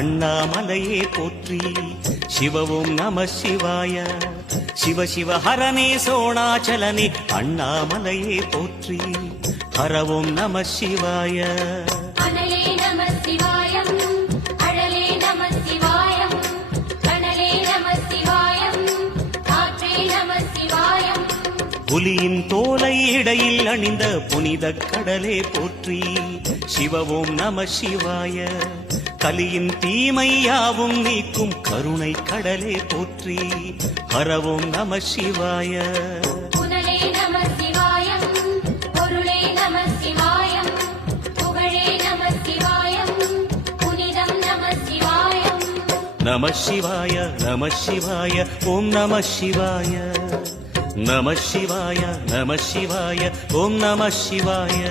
அண்ணாமலையே போற்றி. சிவவும் நம சிவாய. சிவ சிவ ஹரனே சோணாச்சலனே அண்ணாமலையே போற்றி. ஹரவும் நம சிவாய. அனலே நம சிவாயம், அழலே நம சிவாயம், கனலே நம சிவாயம், காற்றே நம சிவாயம். புலியின் தோலை இடையில் அணிந்த புனித கடலே போற்றி. சிவவும் நம சிவாய. கலியின் தீமையாவும் நீக்கும் கருணை கடலே போற்றி. ஹரவும் நம சிவாய. புனலே நம சிவாயம், பொருளே நம சிவாயம், புகழே நம சிவாயம், புனிதம் நம சிவாயம். நம சிவாய நம சிவாய ஓம் நம சிவாய. நம சிவாய நம சிவாய ஓம் நம சிவாய.